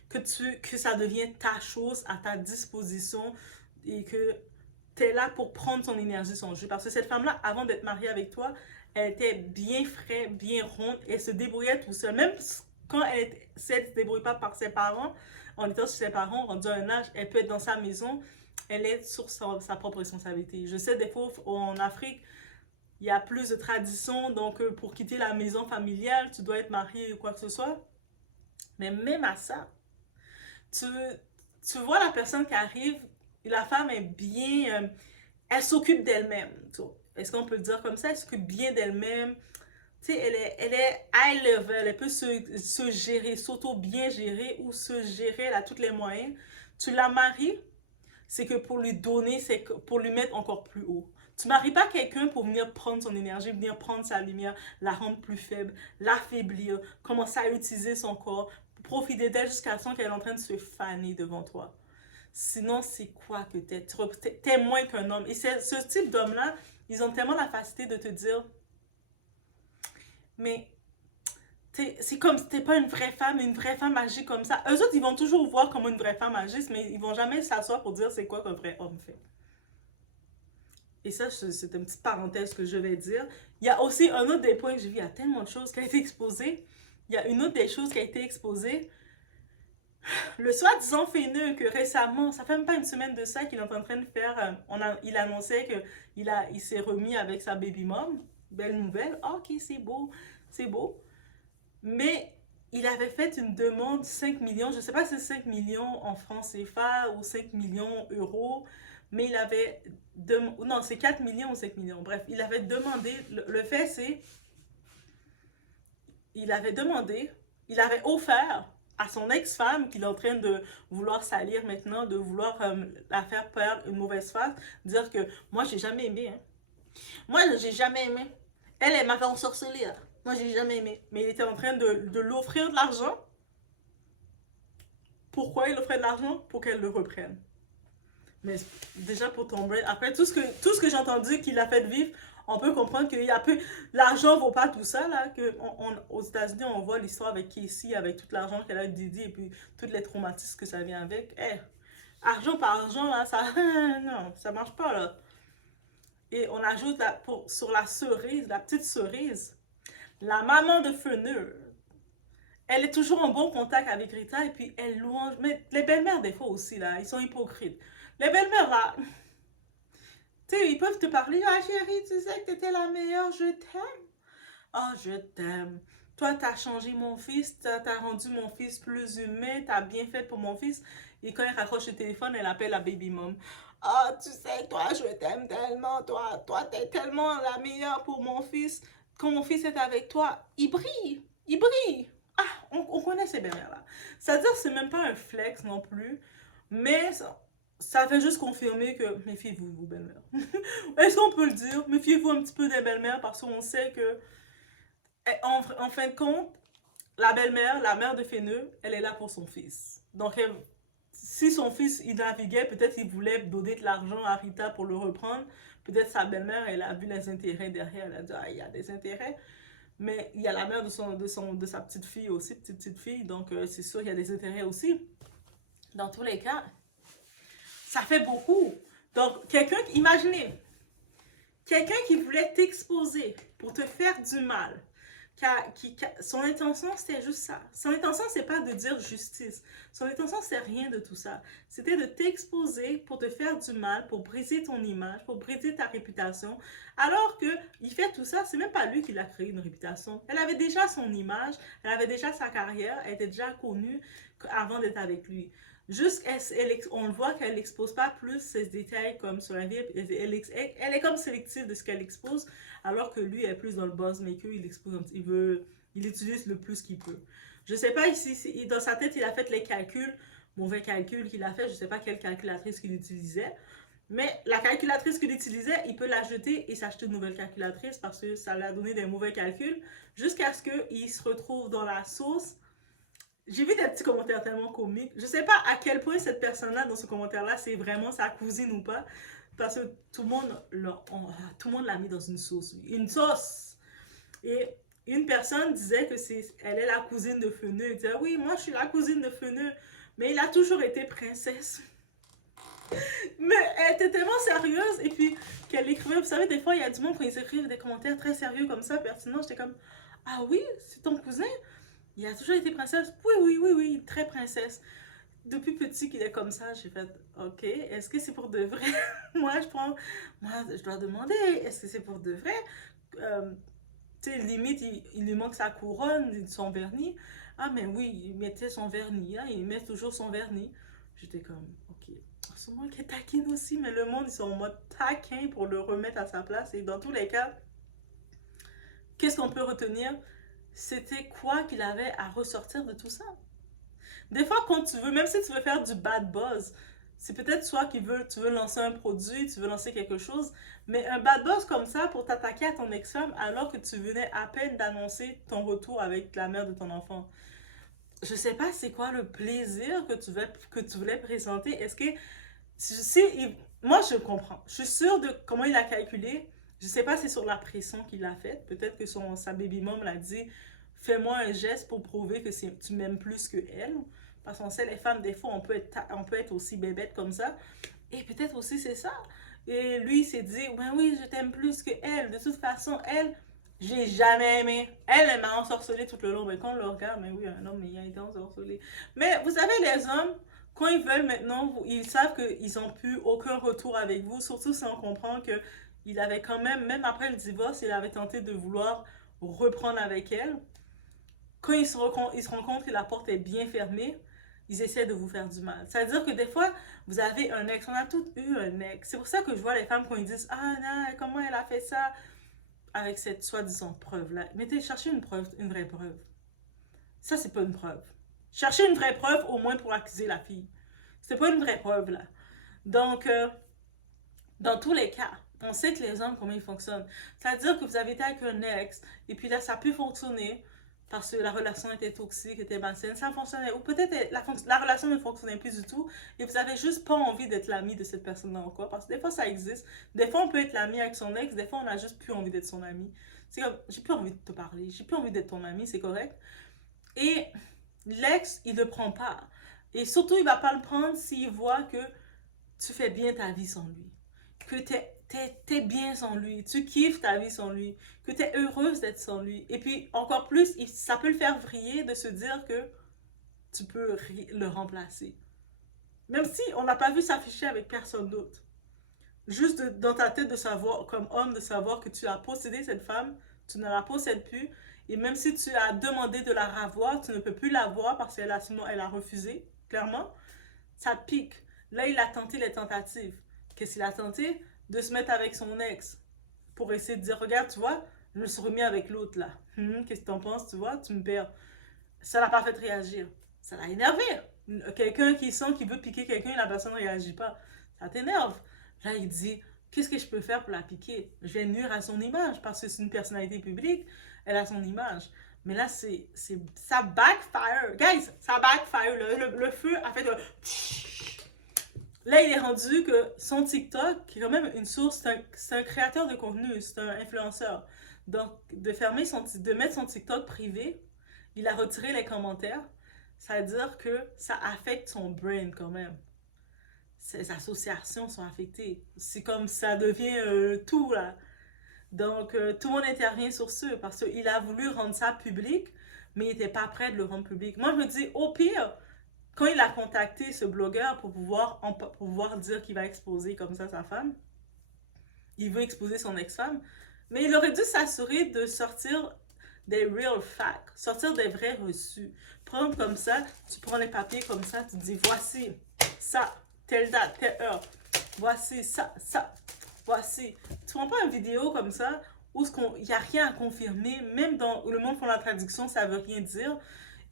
que ça devient ta chose, à ta disposition, et que t'es là pour prendre son énergie, son jus. Parce que cette femme-là, avant d'être mariée avec toi, elle était bien frais, bien ronde, elle se débrouillait tout seule. Même quand si elle ne se débrouille pas par ses parents, en étant chez ses parents, rendue à un âge, elle peut être dans sa maison, elle est sur sa propre responsabilité. Je sais, des fois, en Afrique, il y a plus de traditions, donc pour quitter la maison familiale, tu dois être marié ou quoi que ce soit. Mais même à ça, tu, tu vois la personne qui arrive, la femme est bien, elle s'occupe d'elle-même. Est-ce qu'on peut le dire comme ça? Elle s'occupe bien d'elle-même. Tu sais, elle est high level, elle peut se gérer, s'auto-bien gérer ou se gérer, elle a tous les moyens. Tu la maries, c'est que pour lui donner, c'est pour lui mettre encore plus haut. Tu ne maries pas quelqu'un pour venir prendre son énergie, venir prendre sa lumière, la rendre plus faible, l'affaiblir, commencer à utiliser son corps, profiter d'elle jusqu'à ce qu'elle est en train de se faner devant toi. Sinon, c'est quoi que t'es? T'es moins qu'un homme. Et ce type d'homme-là, ils ont tellement la facilité de te dire, mais c'est comme si t'es pas une vraie femme agit comme ça. Eux autres, ils vont toujours voir comme une vraie femme agisse, mais ils vont jamais s'asseoir pour dire c'est quoi qu'un vrai homme fait. Et ça, c'est une petite parenthèse que je vais dire. Il y a aussi un autre des points que j'ai vu, il y a tellement de choses qui ont été exposées. Il y a une autre des choses qui a été exposée. Le soi-disant feineux que récemment, ça fait même pas une semaine de ça qu'il est en train de faire, il annonçait qu'il s'est remis avec sa baby mom. Belle nouvelle. Ah, ok, c'est beau, c'est beau. Mais il avait fait une demande 5 millions, je ne sais pas si c'est 5 millions en francs CFA ou 5 millions euros, mais il avait non, c'est 4 millions ou 5 millions. Bref, il avait demandé, le fait c'est, il avait offert à son ex-femme qu'il est en train de vouloir salir maintenant, de vouloir la faire perdre une mauvaise face, dire que moi j'ai jamais aimé, hein. Moi j'ai jamais aimé. Elle m'avait ensorcelée là. Moi j'ai jamais aimé. Mais il était en train de l'offrir de l'argent. Pourquoi il offrait de l'argent? Pour qu'elle le reprenne. Mais déjà pour tomber, après tout ce que j'ai entendu qu'il a fait vivre, on peut comprendre qu'il y a peu. L'argent vaut pas tout ça, là. Aux États-Unis, on voit l'histoire avec Casey, avec tout l'argent qu'elle a dédié et puis tous les traumatismes que ça vient avec. Argent par argent, là, ça. Non, ça marche pas, là. Et on ajoute sur la cerise, la petite cerise, la maman de Feneux. Elle est toujours en bon contact avec Rita et puis elle louange. Mais les belles-mères, des fois aussi, là, ils sont hypocrites. Les belles-mères, là, tu sais, ils peuvent te parler. Ah, chérie, tu sais que t'étais la meilleure, je t'aime. Oh, je t'aime. Toi, t'as changé mon fils, t'as rendu mon fils plus humain, t'as bien fait pour mon fils. Et quand elle raccroche le téléphone, elle appelle la baby mom. Ah, tu sais, toi, je t'aime tellement, toi, t'es tellement la meilleure pour mon fils. Quand mon fils est avec toi, il brille, il brille. Ah, on connaît ces belles-mères-là. C'est-à-dire, c'est même pas un flex non plus, mais ça fait juste confirmer que méfiez-vous, vos belles-mères. Est-ce qu'on peut le dire? Méfiez-vous un petit peu des belles-mères parce qu'on sait que, en fin de compte, la belle-mère, la mère de Feneux, elle est là pour son fils. Donc, si son fils, il naviguait, peut-être il voulait donner de l'argent à Rita pour le reprendre. Peut-être sa belle-mère, elle a vu les intérêts derrière. Elle a dit, ah, il y a des intérêts. Mais il y a la mère de sa petite fille aussi, petite fille. Donc, c'est sûr, il y a des intérêts aussi. Dans tous les cas, ça fait beaucoup. Donc, imaginez, quelqu'un qui voulait t'exposer pour te faire du mal, son intention, c'était juste ça. Son intention, c'est pas de dire justice. Son intention, c'est rien de tout ça. C'était de t'exposer pour te faire du mal, pour briser ton image, pour briser ta réputation. Alors que il fait tout ça, c'est même pas lui qui l'a créé une réputation. Elle avait déjà son image, elle avait déjà sa carrière, elle était déjà connue avant d'être avec lui. Juste, on le voit qu'elle n'expose pas plus ses détails comme sur la vie. Elle est comme sélective de ce qu'elle expose, alors que lui est plus dans le buzz maker, il utilise le plus qu'il peut. Je sais pas ici, dans sa tête, il a fait les calculs, mauvais calcul qu'il a fait, je sais pas quelle calculatrice qu'il utilisait, mais la calculatrice qu'il utilisait, il peut la jeter et s'acheter une nouvelle calculatrice parce que ça lui a donné des mauvais calculs, jusqu'à ce qu'il se retrouve dans la sauce. J'ai vu des petits commentaires tellement comiques. Je sais pas à quel point cette personne-là, dans ce commentaire-là, c'est vraiment sa cousine ou pas. Parce que tout le monde l'a mis dans une sauce. Une sauce! Et une personne disait que elle est la cousine de Feneux. Elle disait, oui, moi, je suis la cousine de Feneux. Mais il a toujours été princesse. Mais elle était tellement sérieuse, et puis qu'elle écrivait, vous savez, des fois, il y a du monde quand ils écrivent des commentaires très sérieux comme ça, pertinents, j'étais comme, ah oui, c'est ton cousin? Il a toujours été princesse? Oui, oui, oui, oui, très princesse. Depuis petit qu'il est comme ça, j'ai fait, ok, est-ce que c'est pour de vrai? Moi, je dois demander, est-ce que c'est pour de vrai? Euh, Tu sais, limite, il lui manque sa couronne, son vernis. Ah, mais oui, il mettait son vernis, hein, il met toujours son vernis. J'étais comme, ok. C'est moi qui est taquine aussi, mais le monde, ils sont en mode taquin pour le remettre à sa place. Et dans tous les cas, qu'est-ce qu'on peut retenir? C'était quoi qu'il avait à ressortir de tout ça? Des fois, quand tu veux, même si tu veux faire du bad buzz, c'est peut-être soit tu veux lancer un produit, tu veux lancer quelque chose, mais un bad buzz comme ça pour t'attaquer à ton ex-femme alors que tu venais à peine d'annoncer ton retour avec la mère de ton enfant. Je sais pas c'est quoi le plaisir que tu voulais présenter. Est-ce que, moi je comprends. Je suis sûre de comment il a calculé. Je sais pas si c'est sur la pression qu'il a faite. Peut-être que sa baby mom l'a dit, fais-moi un geste pour prouver que tu m'aimes plus que elle. Parce qu'on sait, les femmes, des fois, on peut être aussi bébête comme ça. Et peut-être aussi, c'est ça. Et lui, il s'est dit, ouais, oui, je t'aime plus que elle. De toute façon, elle, j'ai jamais aimé. Elle m'a ensorcelé tout le long. Mais quand on le regarde, mais oui, un homme, il a été ensorcelé. Mais vous savez, les hommes, quand ils veulent maintenant, ils savent qu'ils n'ont plus aucun retour avec vous. Surtout si on comprend que il avait quand même après le divorce, il avait tenté de vouloir reprendre avec elle. Quand ils se rendent compte que la porte est bien fermée, ils essaient de vous faire du mal. C'est-à-dire que des fois, vous avez un ex. On a toutes eu un ex. C'est pour ça que je vois les femmes quand ils disent, ah non, comment elle a fait ça avec cette soi-disant preuve-là. Mettez, cherchez une preuve, une vraie preuve. Ça, c'est pas une preuve. Cherchez une vraie preuve au moins pour accuser la fille. C'est pas une vraie preuve, là. Donc, dans tous les cas, on sait que les hommes, comment ils fonctionnent. C'est-à-dire que vous avez été avec un ex, et puis là, ça a pu fonctionner parce que la relation était toxique, était malsaine, ça fonctionnait. Ou peut-être la relation ne fonctionnait plus du tout, et vous avez juste pas envie d'être l'ami de cette personne-là encore. Parce que des fois, ça existe. Des fois, on peut être l'ami avec son ex, des fois, on a juste plus envie d'être son ami. C'est comme, j'ai plus envie de te parler, j'ai plus envie d'être ton ami, c'est correct. Et l'ex, il ne le prend pas. Et surtout, il va pas le prendre s'il voit que tu fais bien ta vie sans lui. Que t'es bien sans lui. Tu kiffes ta vie sans lui. Que t'es heureuse d'être sans lui. Et puis, encore plus, ça peut le faire vriller de se dire que tu peux le remplacer. Même si on n'a pas vu s'afficher avec personne d'autre. Juste dans ta tête de savoir, comme homme, de savoir que tu as possédé cette femme, tu ne la possèdes plus. Et même si tu as demandé de la revoir, tu ne peux plus la voir parce qu'elle elle a refusé, clairement. Ça te pique. Là, il a tenté les tentatives. Qu'est-ce qu'il a tenté? De se mettre avec son ex. Pour essayer de dire, regarde, tu vois, je me suis remis avec l'autre là. Qu'est-ce que t'en penses, tu vois? Tu me perds. Ça l'a pas fait réagir. Ça l'a énervé. Quelqu'un qui sent qu'il veut piquer quelqu'un et la personne ne réagit pas. Ça t'énerve. Là, il dit, qu'est-ce que je peux faire pour la piquer? Je vais nuire à son image parce que c'est une personnalité publique. Elle a son image. Mais là, ça backfire. Guys, ça backfire. Le feu a fait de... Là, il est rendu que son TikTok, qui est quand même une source, c'est un créateur de contenu, c'est un influenceur. Donc, de mettre son TikTok privé, il a retiré les commentaires. Ça veut dire que ça affecte son brain quand même. Ses associations sont affectées. C'est comme ça devient tout là. Donc, tout le monde intervient sur ce parce qu'il a voulu rendre ça public, mais il n'était pas prêt de le rendre public. Moi, je me dis, au pire, quand il a contacté ce blogueur pour pouvoir dire qu'il va exposer comme ça sa femme, il veut exposer son ex-femme, mais il aurait dû s'assurer de sortir des real facts, sortir des vrais reçus. Prendre comme ça, tu prends les papiers comme ça, tu dis voici ça, telle date, telle heure, voici ça, voici. Tu prends pas une vidéo comme ça où il n'y a rien à confirmer, même dans le monde pour la traduction, ça veut rien dire.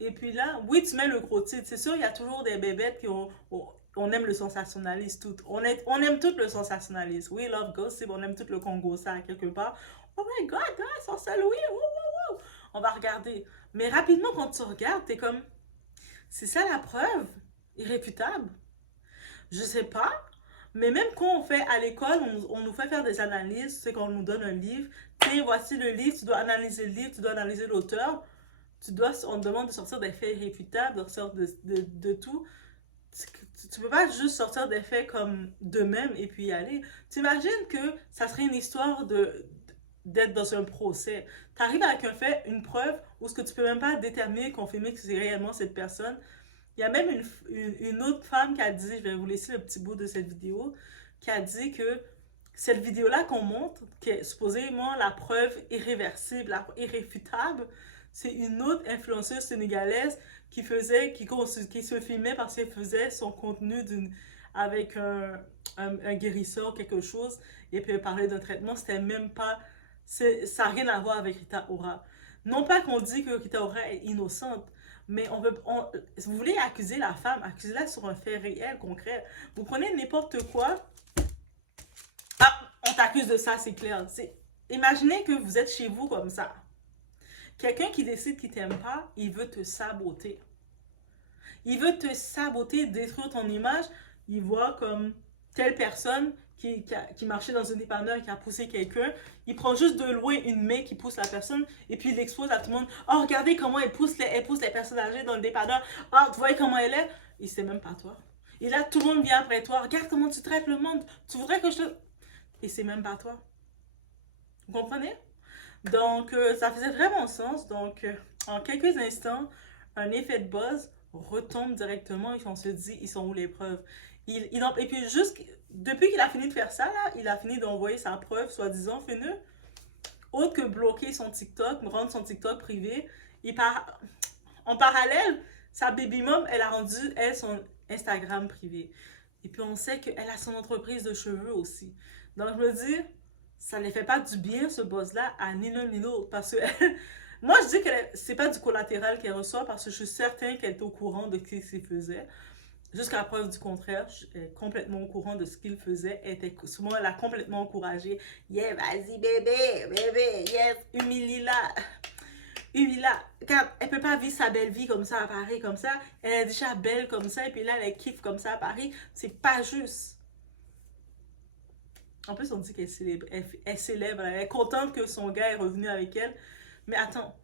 Et puis là, oui, tu mets le gros titre. C'est sûr, il y a toujours des bébêtes on aime le sensationnalisme tout. On aime tout le sensationnalisme. We love gossip, on aime tout le Congo, ça, quelque part. Oh my God, guys, on se oui, on va regarder. Mais rapidement, quand tu regardes, t'es comme, c'est ça la preuve? Irréfutable? Je sais pas. Mais même quand on fait à l'école, on nous fait faire des analyses, c'est qu'on nous donne un livre. Tiens, voici le livre, tu dois analyser le livre, tu dois analyser l'auteur. On te demande de sortir des faits irréfutables, de sortir de tout. tu peux pas juste sortir des faits comme de même et puis y aller. T'imagines que ça serait une histoire d'être dans un procès. T'arrives avec un fait, une preuve, où ce que tu peux même pas déterminer, confirmer que c'est réellement cette personne. Il y a même une autre femme qui a dit, je vais vous laisser le petit bout de cette vidéo, qui a dit que cette vidéo-là qu'on montre, qui est supposément la preuve irréversible, irréfutable, c'est une autre influenceuse sénégalaise qui se filmait parce qu'elle faisait son contenu avec un guérisseur, quelque chose, et puis elle parlait d'un traitement, c'était même pas, ça n'a rien à voir avec Rita Ora. Non pas qu'on dit que Rita Ora est innocente, mais si vous voulez accuser la femme, accusez-la sur un fait réel, concret. Vous prenez n'importe quoi, on t'accuse de ça, c'est clair. Imaginez que vous êtes chez vous comme ça. Quelqu'un qui décide qu'il t'aime pas, il veut te saboter. Il veut te saboter, détruire ton image. Il voit comme telle personne qui marchait dans un dépanneur et qui a poussé quelqu'un. Il prend juste de loin une main qui pousse la personne et puis il l'expose à tout le monde. Oh, regardez comment elle pousse les personnes âgées dans le dépanneur. Oh, tu vois comment elle est? Il sait même pas toi. Et là, tout le monde vient après toi. Regarde comment tu traites le monde. Tu voudrais que je te... Et c'est même pas toi. Vous comprenez? Donc, ça faisait vraiment sens. Donc, en quelques instants, un effet de buzz retombe directement et on se dit, ils sont où les preuves? Et puis, juste depuis qu'il a fini de faire ça, là, il a fini d'envoyer sa preuve, soi-disant, fineux, autre que bloquer son TikTok, rendre son TikTok privé. En parallèle, sa baby mom, elle a rendu, elle, son Instagram privé. Et puis, on sait qu'elle a son entreprise de cheveux aussi. Donc, je me dis, ça ne fait pas du bien, ce boss-là, à ni l'un ni l'autre. Parce que moi, je dis que c'est pas du collatéral qu'elle reçoit parce que je suis certain qu'elle est au courant de ce qu'il faisait. Jusqu'à la preuve du contraire, je suis complètement au courant de ce qu'il faisait. Souvent, elle a complètement encouragé. Yeah, vas-y, bébé, yes, humilie-la. Humilie-la. Car elle peut pas vivre sa belle vie comme ça à Paris, comme ça. Elle est déjà belle comme ça, et puis là, elle kiffe comme ça à Paris. C'est pas juste. En plus, on dit qu'elle célèbre. Elle célèbre. Elle est contente que son gars est revenu avec elle. Mais attends,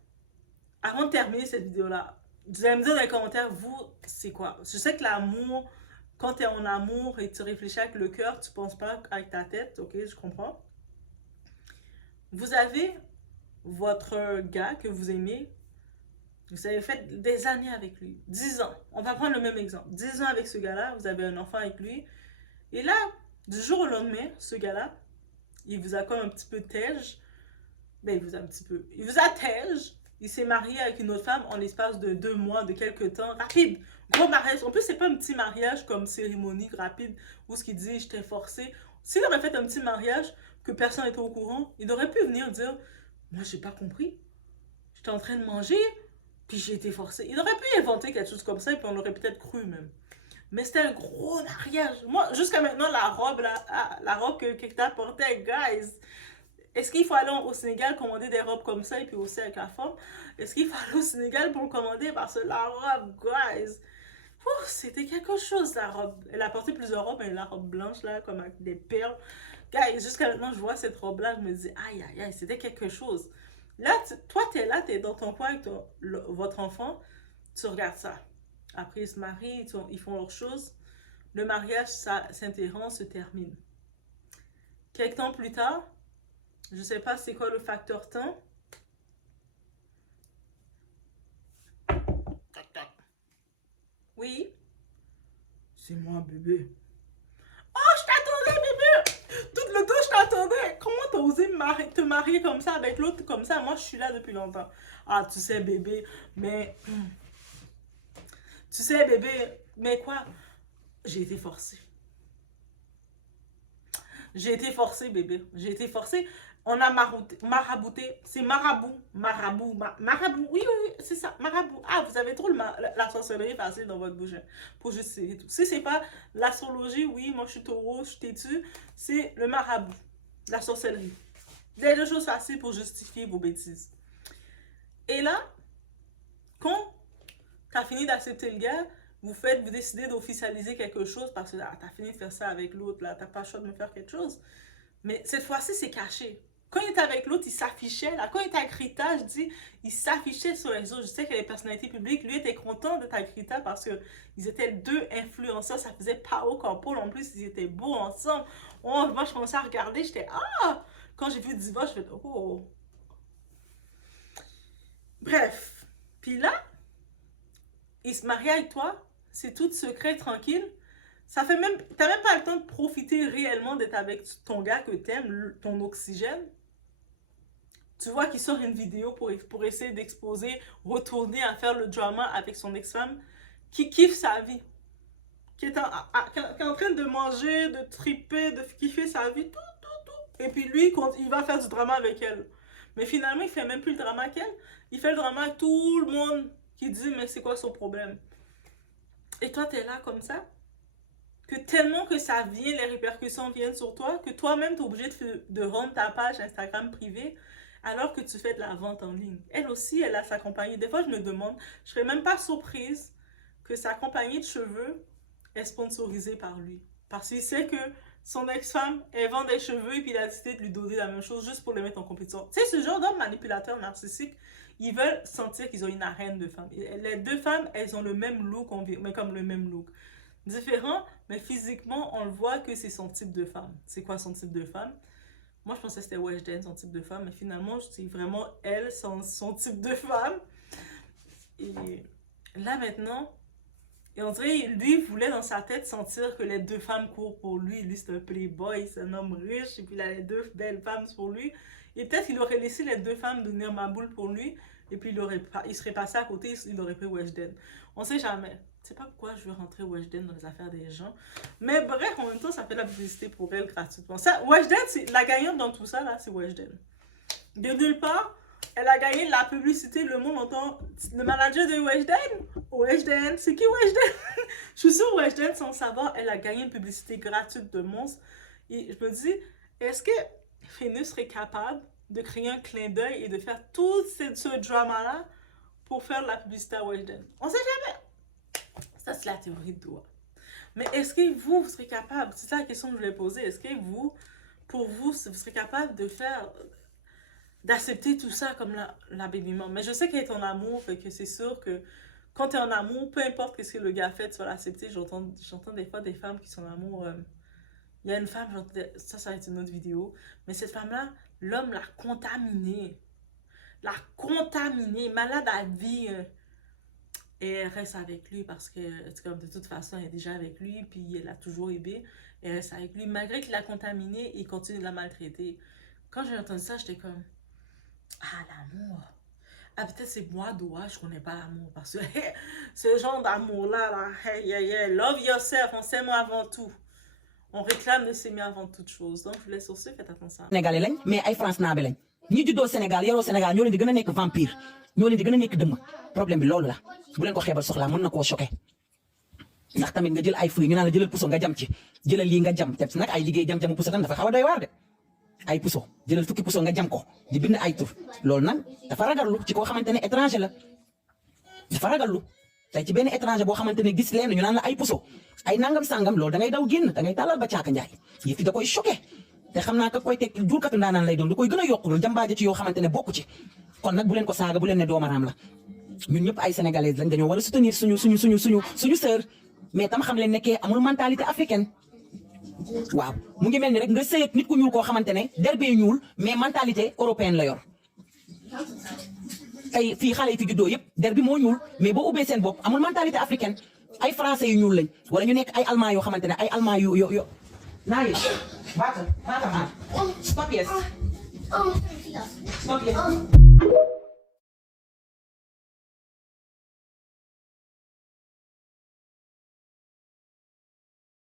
avant de terminer cette vidéo-là, vous allez me dire dans les commentaires, vous, c'est quoi? Je sais que l'amour, quand tu es en amour et tu réfléchis avec le cœur, tu penses pas avec ta tête, ok, je comprends. Vous avez votre gars que vous aimez, vous avez fait des années avec lui, 10 ans. On va prendre le même exemple. 10 ans avec ce gars-là, vous avez un enfant avec lui. Et là, du jour au lendemain, ce gars-là, il vous a comme un petit peu tège. Ben, il vous a tège. Il s'est marié avec une autre femme en l'espace de 2 mois, de quelques temps. Rapide. Gros mariage. En plus, c'est pas un petit mariage comme cérémonie rapide où ce qu'il dit, je t'ai forcé. S'il aurait fait un petit mariage que personne n'était au courant, il aurait pu venir dire, moi, j'ai pas compris. J'étais en train de manger, puis j'ai été forcé. Il aurait pu inventer quelque chose comme ça et puis on l'aurait peut-être cru même. Mais c'était un gros mariage. Moi, jusqu'à maintenant, la robe que Kekta portait, guys. Est-ce qu'il faut aller au Sénégal commander des robes comme ça et puis aussi avec la femme? Est-ce qu'il faut aller au Sénégal pour le commander? Parce que la robe, guys, c'était quelque chose, la robe. Elle a porté plusieurs robes, mais la robe blanche, là, comme avec des perles. Guys, jusqu'à maintenant, je vois cette robe-là, je me dis, aïe, aïe, aïe, c'était quelque chose. Là, toi, t'es dans ton coin avec votre enfant, tu regardes ça. Après, ils se marient, ils font leurs choses. Le mariage, ça s'interrompt, se termine. Quelques temps plus tard, je sais pas c'est quoi le facteur temps. Tac, tac. Oui? C'est moi, bébé. Oh, je t'attendais, bébé! Tout le temps, je t'attendais. Comment t'as osé te marier comme ça avec l'autre comme ça? Moi, je suis là depuis longtemps. Ah, tu sais, bébé, mais... Tu sais, bébé, mais quoi? J'ai été forcée. J'ai été forcée, bébé. J'ai été forcée. On a marabouté. C'est marabout. Marabout. Oui, oui, oui, c'est ça. Marabout. Ah, vous avez trop la sorcellerie facile dans votre bouche. Pour justifier tout. Si c'est pas l'astrologie, oui, moi je suis taureau, je suis têtu. C'est le marabout. La sorcellerie. Des deux choses faciles pour justifier vos bêtises. Et là, quand t'as fini d'accepter le gars, vous décidez d'officialiser quelque chose parce que t'as fini de faire ça avec l'autre, là, t'as pas le choix de me faire quelque chose. Mais cette fois-ci, c'est caché. quand il était avec l'autre, il s'affichait. Là, quand il était avec Rita, je dis, il s'affichait sur les autres. Je sais que les personnalités publiques, lui, était content d'être avec Rita parce qu'ils étaient deux influenceurs. Ça faisait power couple. En plus, ils étaient beaux ensemble. Oh, moi, je commençais à regarder. J'étais, ah! Quand j'ai vu le divorce, je fais, oh! Bref. Puis là, il se marie avec toi. C'est tout secret, tranquille. Ça fait même, t'as même pas le temps de profiter réellement d'être avec ton gars que t'aimes, ton oxygène. Tu vois qu'il sort une vidéo pour essayer d'exposer, retourner à faire le drama avec son ex-femme, qui kiffe sa vie, qui est en train de manger, de triper, de kiffer sa vie, tout. Et puis lui, il va faire du drama avec elle. Mais finalement, il fait même plus le drama qu'elle. Il fait le drama avec tout le monde qui dit, mais c'est quoi son problème? Et toi, t'es là comme ça? Que tellement que ça vient, les répercussions viennent sur toi, que toi-même, tu es obligé de rendre ta page Instagram privée alors que tu fais de la vente en ligne. Elle aussi, elle a sa compagnie. Des fois, je me demande, je ne serais même pas surprise que sa compagnie de cheveux est sponsorisée par lui. Parce qu'il sait que son ex-femme, elle vend des cheveux et puis il a décidé de lui donner la même chose juste pour les mettre en compétition. Tu sais, ce genre d'homme manipulateur narcissique, ils veulent sentir qu'ils ont une arène de femmes. Les deux femmes, elles ont le même look, mais comme le même look. Différent, mais physiquement, on le voit que c'est son type de femme. C'est quoi son type de femme? Moi, je pensais que c'était Weshden, son type de femme, mais finalement, c'est vraiment elle, son type de femme. Et là, maintenant, et on dirait, lui, voulait dans sa tête sentir que les deux femmes courent pour lui. Lui, c'est un playboy, c'est un homme riche, et puis il a les deux belles femmes pour lui. Et peut-être qu'il aurait laissé les deux femmes devenir ma boule pour lui, et puis il serait passé à côté, il aurait pris Weshden. On sait jamais. Je sais pas pourquoi je veux rentrer Weshden dans les affaires des gens. Mais bref, en même temps, ça fait la publicité pour elle gratuitement. Ça, Weshden, c'est la gagnante dans tout ça, là, c'est Weshden. De nulle part, elle a gagné la publicité, le monde entend le manager de Weshden. Weshden, c'est qui Weshden? Je suis sûre Weshden, sans savoir, elle a gagné une publicité gratuite de monstre. Et je me dis, est-ce que Phénix serait capable de créer un clin d'œil et de faire tout ce drama-là pour faire la publicité à Weshden? On sait jamais. Ça, c'est la théorie de Doha. Mais est-ce que vous serez capable, c'est ça la question que je voulais poser, est-ce que pour vous, vous serez capable de faire, d'accepter tout ça comme la baby mom? Mais je sais qu'elle est en amour, fait que c'est sûr que quand tu es en amour, peu importe ce que le gars fait, tu vas l'accepter. J'entends des fois des femmes qui sont en amour. Il y a une femme, ça va être une autre vidéo, mais cette femme-là, l'homme l'a contaminée. Malade à vie. Et elle reste avec lui parce que, comme de toute façon, elle est déjà avec lui, puis elle a toujours aimé. Elle reste avec lui. Malgré qu'il l'a contaminée, il continue de la maltraiter. Quand j'ai entendu ça, j'étais comme, ah, l'amour. Ah, peut-être c'est moi, Doha, je connais pas l'amour. Parce que ce genre d'amour-là, hey, love yourself, on s'aime avant tout. On réclame de s'aimer avant toute chose. Donc, je vous laisse sur ce, faites attention. Sénégalais lañ mais ay France naabe lañ ñi juddoo Sénégal yaroo Sénégal ñoo leen di gën a nekk vampire ñoo leen di gën a nekk dëmm problème bi loolu la bu leen ko xeebal soxlaa mën na koo choqué ndax tamit nga jël ay fruits ñu naan la jëlal puso nga jam ci jëlal lii nga jam te nag ay liggéey jam-jamu puso tam dafa xaw a doy waar de ay puso jëlal fukki puso nga jam ko di bind ay tur loolu nag dafa ragallu ci koo xamante ne étranger la dafa ragallu tey ci benn étranger boo xamante ne gis leen ñu naan la ay puso ay nangam sangam loolu da ngay daw génn da ngay tàllal ba caaka njaay yëf yi da koy choqué te xam naa ka koy teg jurkatu ndaanaan lay doon da koy gën a yokku loolu jambaaje ci yoo xamante ne bokku ci kon nag bu leen ko saaga bu leen ne doomaraam la ñun ñëpp ay sénégalaises lañ dañoo war a soutenir suñu sœur mais tam xam leen nekkee amul mentalité africaine waaw mu ngi mel ni rek nga sëy ak nit ku ñuul koo xamante ne der bee ñuul mais mentalité européenne la yor tey fii xale yi fi juddoo yëpp der bi moo ñuul mais boo ubbee seen bopp amul mentalité africaine ay français yu ñuul lañ wala ñu nekk ay allemand yoo xamante ne ay allemand yu nice Stop yes. Stop yes.